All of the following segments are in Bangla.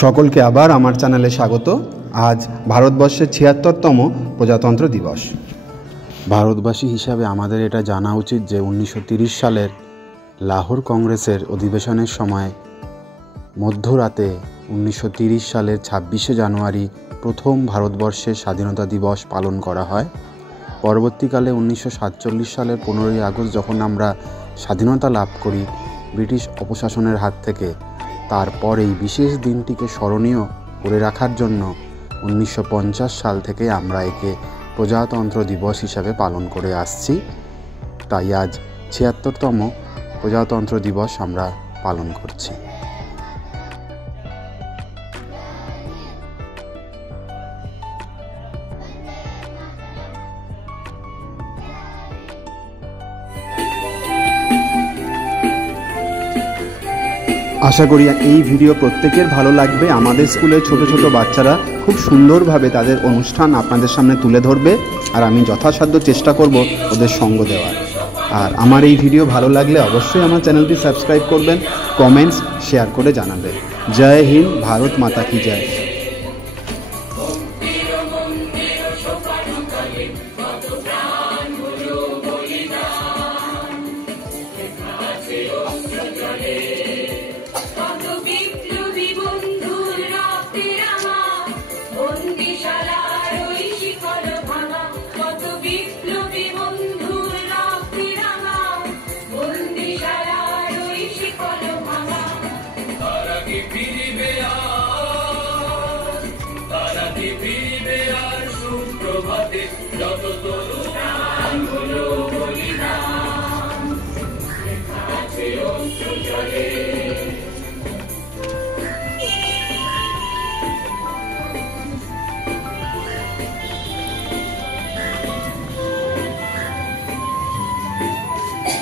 সকলকে আবার আমার চ্যানেলে স্বাগত। আজ ভারতবর্ষের ৭৬তম প্রজাতন্ত্র দিবস। ভারতবাসী হিসাবে আমাদের এটা জানা উচিত যে ১৯৩০ সালের লাহোর কংগ্রেসের অধিবেশনের সময় মধ্যরাতে ১৯৩০ সালের ২৬শে জানুয়ারি প্রথম ভারতবর্ষের স্বাধীনতা দিবস পালন করা হয়। পরবর্তীকালে ১৯৪৭ সালের ১৫ই আগস্ট যখন আমরা স্বাধীনতা লাভ করি ব্রিটিশ অপশাসনের হাত থেকে, তারপর এই বিশেষ দিনটিকে স্মরণীয় করে রাখার জন্য ১৯৫০ সাল থেকে আমরা একে প্রজাতন্ত্র দিবস হিসাবে পালন করে আসছি। তাই আজ ৭৬তম প্রজাতন্ত্র দিবস আমরা পালন করছি। আশা করি এই ভিডিও প্রত্যেকের ভালো লাগবে। আমাদের স্কুলের ছোট ছোট বাচ্চারা খুব সুন্দরভাবে তাদের অনুষ্ঠান আপনাদের সামনে তুলে ধরবে, আর আমি যথাসাধ্য চেষ্টা করব ওদের সঙ্গ দেওয়ার। আর আমার এই ভিডিও ভালো লাগলে অবশ্যই আমার চ্যানেলটি সাবস্ক্রাইব করবেন, কমেন্টস শেয়ার করে জানাবেন। জয় হিন্দ, ভারত মাতা কি জয়।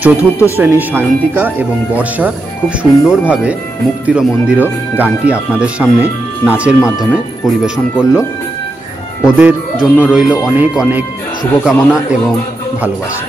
চতুর্থ শ্রেণীর সায়ন্তিকা এবং বর্ষা খুব সুন্দরভাবে মুক্তির মন্দির গানটি আপনাদের সামনে নাচের মাধ্যমে পরিবেশন করলো। ওদের জন্য রইল অনেক অনেক শুভকামনা এবং ভালোবাসা।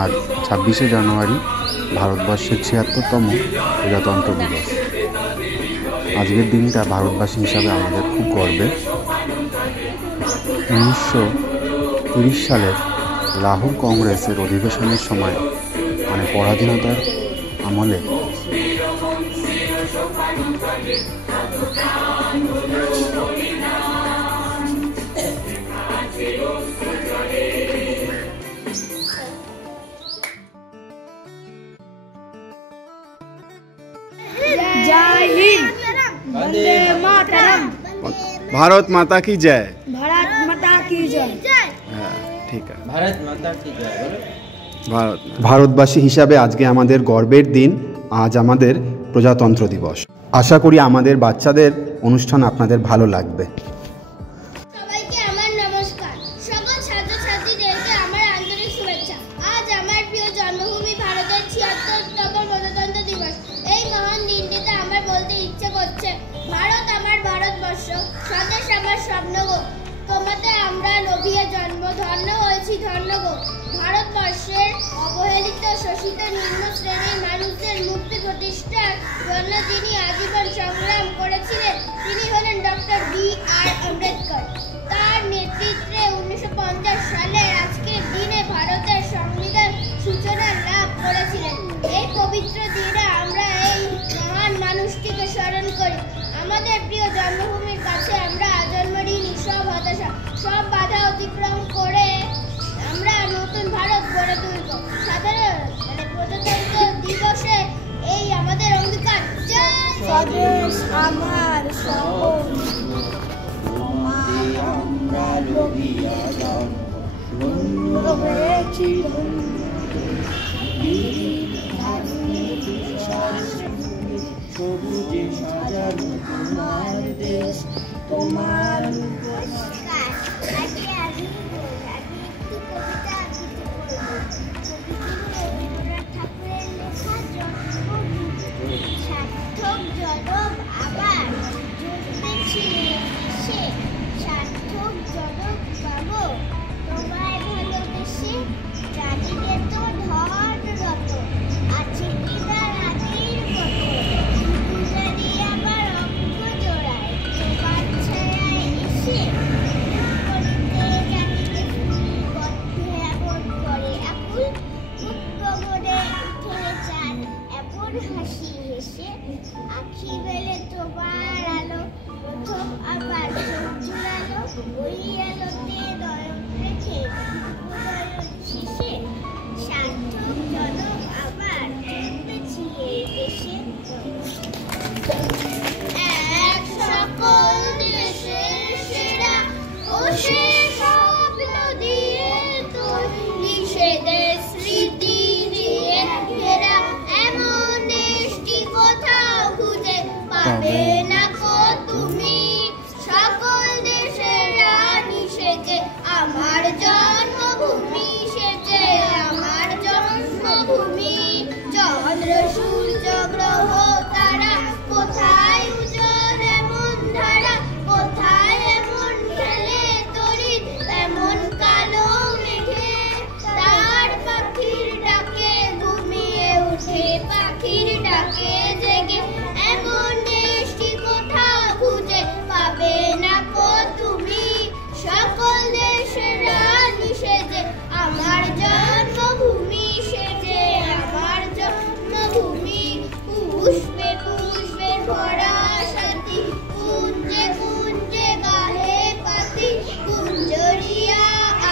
আর ২৬শে জানুয়ারি ভারতবর্ষের ৭৬তম প্রজাতন্ত্র দিবস। আজকের দিনটা ভারতবাসী হিসাবে আমাদের খুব গর্বের। ১৯৩০ সালের লাহোর কংগ্রেসের অধিবেশনের সময় মানে পরাধীনতার আমলে जय हिंद, वंदे मातरम, भारत माता की जय। भारत माता की जय। ঠিক আছে, भारत माता की जय। ভারতবাসী হিসাবে আজকে আমাদের গর্বের দিন। আজ আমাদের প্রজাতন্ত্র দিবস। আশা করি আমাদের বাচ্চাদের অনুষ্ঠান আপনাদের ভালো লাগবে। সবাইকে আমার নমস্কার। সকল ছাত্রছাত্রীদেরকে আমার আন্তরিক শুভেচ্ছা। আজ আমার প্রিয় জন্মভূমি ভারতের ৭৬তম প্রজাতন্ত্র দিবস। এই মহান দিনটিতে আমার বলতে ইচ্ছে করছে, ভারত আমার ভারতবর্ষ, স্বদেশ আমার স্বপ্ন গো। তোমাতে আমরা লোভিয়ে জন্ম, ধন্য হয়েছি ধন্য গো। ভারতবর্ষের অবহেলিত শোষিত নিম্ন শ্রেণীর মানুষদের মুক্তি প্রতিষ্ঠার জন্য যিনি আজীবন সংগ্রাম করেছিলেন তিনি হলেন ডক্টর বি.আর. আম্বেদকর। তার নেতৃত্বে ১৯৫০ সালের আজকের দিনে ভারতের সংবিধান সূচনা লাভ করেছিলেন। এই পবিত্র দিনে আমরা এই মহান মানুষটিকে স্মরণ করি। আমাদের প্রিয় জন্মভূমির কাছে আমরা আজন্ম ঋণী। সব হতাশা, সব বাধা অতিক্রম করে আমরা নতুন ভারত গড়ে তুলব। সাধারণ প্রজাতন্ত্র দিবসে এই আমাদের অঙ্গীকার। জয় স্বদেশ আমার সকল তোমার আমরা লোভিয়া জন ধন্য হয়েছি সবুজে সাজানো তোমার দেশ তোমার নমস্কার, আজকে আমি একটি কবিতা আবৃত্তি করব। কবিগুলো রবীন্দ্রনাথ ঠাকুরের লেখা জন্মভূমি। সার্থক জনম আবার জন্মেছি এসে, সার্থক জনম পাবো তোমায় ভালোবেসে। জানিলে তো ধন রত আছে কিনা রানীর মতো, জানি আবার অঙ্গ জোড়ায় তোমার ছায়ায় এসে। করিতে জানিলে ফুল বন্ধে এমন করে আকুল, উদ্গমনে উঠে চাঁদ এমন হাসি হেসে। আখি মেলে তোমার আলো প্রথম আবার চোখ জুড়ালো, ওই আলোতে নয়ন রেখে উদয়ন শেষে। সার্থক জনম আবার জন্মেছি এই দেশে। এক সকল দেশের সেরা ও সে স্বপ্ন দিয়ে তৈরি, সেদের স্মৃতি দিয়ে ঘেরা এমন দেশটি কোথাও খুঁজে পাবে না কো তুমি। সকল দেশের রানী সেজে আমার জন্মভূমি, সেজে আমার জন্মভূমি। চন্দ্র সূর্য গ্রহ তারা কোথায় উজ্জ্বল এমন ধারা, কোথায় এমন খেলে তড়িৎ এমন কালো মেঘে। তার পাখির ডাকে ঘুমিয়ে উঠে পাখির ডাকে জেগে, এমন দেশটি কোথাও খুঁজে পাবে না কো তুমি। সকল দেশের রানী সেজে আমার জন্মভূমি, সেজে আমার জন্মভূমি। পুষ্পে পুষ্পে ভরা সাথী, কুঞ্জে কুঞ্জে গাহে পাতি, কুঞ্জরিয়া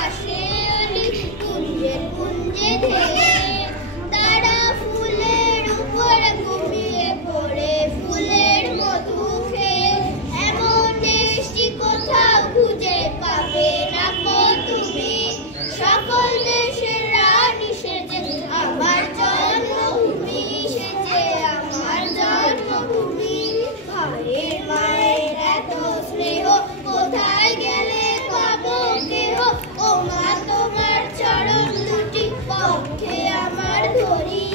আসে অলি কুঞ্জে কুঞ্জে ধেয়ে। তারা ফুলের উপর ঘুমিয়ে পড়ে ফুলের মধু খেয়ে, এমন দেশটি কোথাও খুঁজে পাবে না কো তুমি। সকল দেশের রানী সেজে আমার জন্মভূমি, সেজে আমার জন্মভূমি। ভাইয়ের মায়ের এত স্নেহ কোথায় গেলে পাবো কেহ, ও মা তোমার চরণ দুটি পক্ষে আমার ধরি।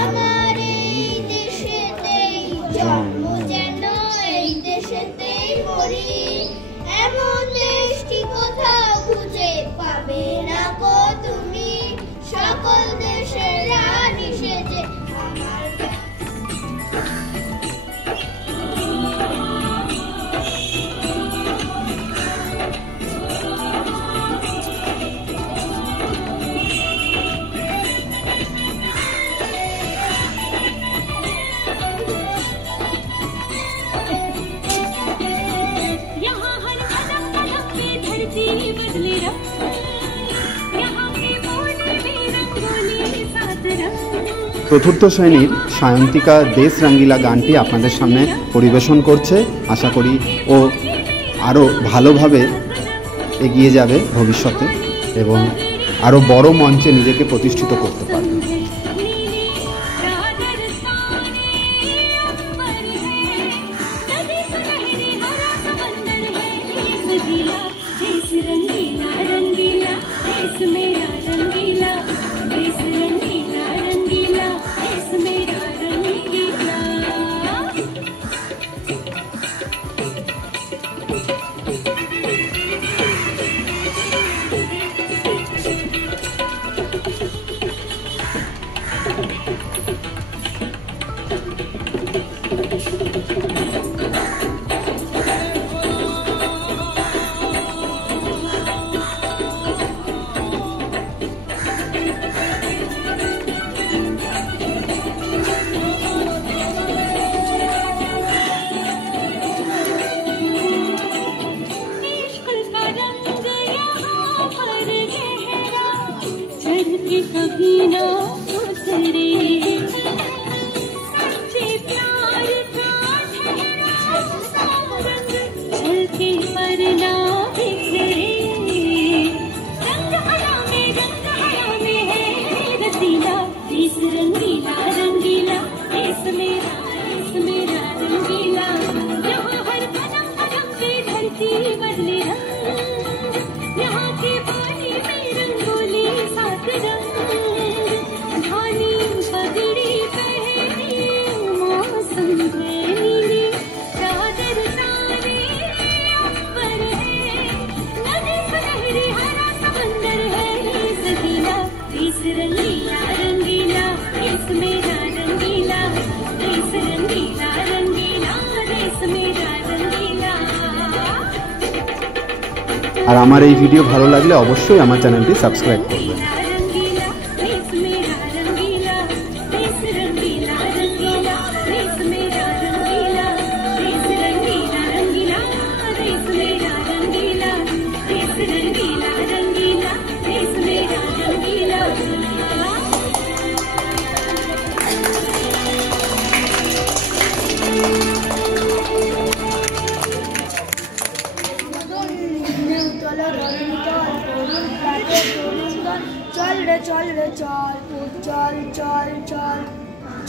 আমার এই দেশেতেই জন্ম যেন এই দেশেতেই মরি, এমন দেশটি কোথাও খুঁজে পাবে না কো তুমি। সকল দেশের রানী সেজে আমার यहाँ हर कदम कदम पे धरती बदले रंग, यहाँ की बोली में रंगोली सात रंग। চতুর্থ শ্রেণীর সায়ন্তিকা দেশ রঙ্গিলা গানটি আপনাদের সামনে পরিবেশন করছে। আশা করি ও আরও ভালোভাবে এগিয়ে যাবে ভবিষ্যতে এবং আরও বড় মঞ্চে নিজেকে প্রতিষ্ঠিত করতে পারবে। रंगीला रंगीला देश मेरा रंगीला, देश रंगीला रंगीला देश मेरा रंगीला। मेरा रंगीला আর আমার এই ভিডিও ভালো লাগলে অবশ্যই আমার চ্যানেলটি সাবস্ক্রাইব করবেন। रंगीला देश मेरा रंगीला देश रंगीला रंगीला देश मेरा रंगीला देश रंगीला रंगीला देश मेरा रंगीला देश रंगीला रंगीला देश मेरा रंगीला চল রে চল রে চল চল চল চল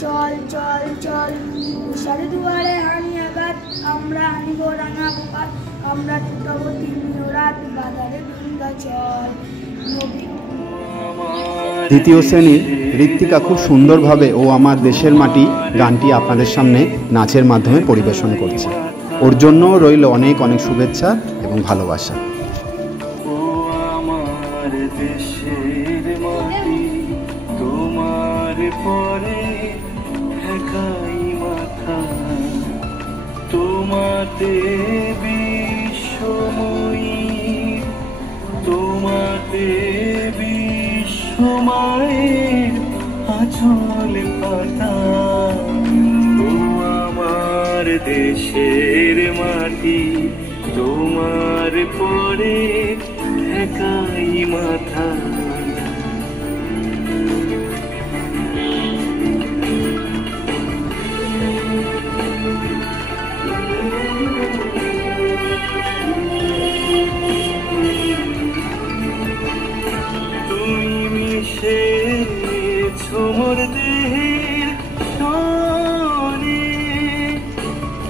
চল চল চল সারি দুয়ারে হানি আঘাত আমরা আনিব রাঙা পোকাত আমরা টুটাবো তিমিও রাত বাজারে বৃন্দা চল নবী দ্বিতীয় শ্রেণীর ঋত্বিকা খুব সুন্দরভাবে ও আমার দেশের মাটি গানটি আপনাদের সামনে নাচের মাধ্যমে পরিবেশন করছে। ওর জন্য রইল অনেক অনেক শুভেচ্ছা এবং ভালোবাসা। ও আমার দেশের মাটি তোমার পরে একাই মাথা তোমাতে বিশ্বময়ী তোমাতে বিশ্বমায়ের আঁচল পাতা ও আমার দেশের মাটি তোমার পরে একাই মাথা তুমি মিশেছো মোর দেহের সনে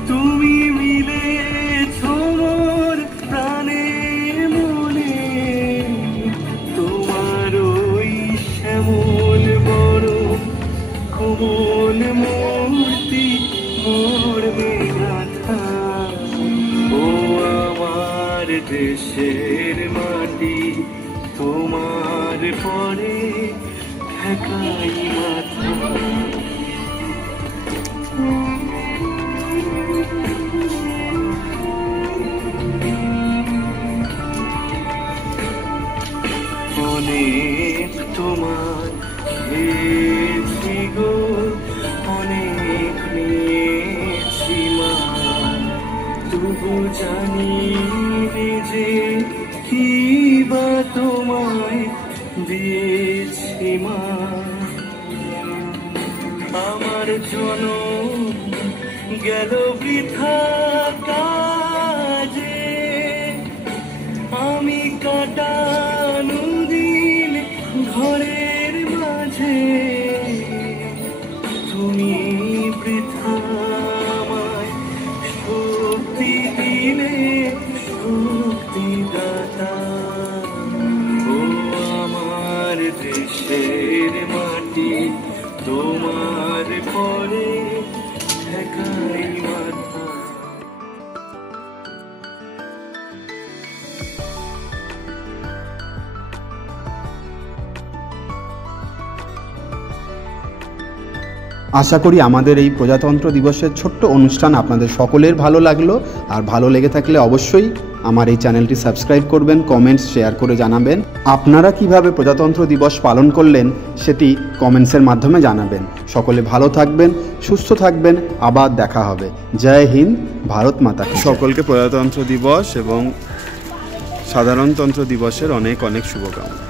তুমি মিলেছো মোর প্রাণে মনে তোমার ওই শ্যামল বড় কোমল মূর্তি মোর মেঘাথা ও আমার দেশের মাটি তোমার পরে ঠেকাই মাথা অনেক তোমার খেয়েছি গো অনেক নিয়েছি মা তবু জানি যে কি বা তোমায় দিয়েছি মা আমার জনম গেল বৃথা কাজে আমি কাটানো দিন ঘরের মাঝে তুমি বৃথা আমায় শক্তি দিলে শক্তিদাতা ও আমার দেশের মাটি তোমার পরে ঠেকাই মাথা আশা করি আমাদের এই প্রজাতন্ত্র দিবসের ছোট্ট অনুষ্ঠান আপনাদের সকলের ভালো লাগলো। আর ভালো লেগে থাকলে অবশ্যই আমার এই চ্যানেলটি সাবস্ক্রাইব করবেন, কমেন্টস শেয়ার করে জানাবেন। আপনারা কিভাবে প্রজাতন্ত্র দিবস পালন করলেন সেটি কমেন্টসের মাধ্যমে জানাবেন। সকলে ভালো থাকবেন, সুস্থ থাকবেন, আবার দেখা হবে। জয় হিন্দ, ভারত মাতা কি জয়। সকলকে প্রজাতন্ত্র দিবস এবং সাধারণতন্ত্র দিবসের অনেক অনেক শুভকামনা।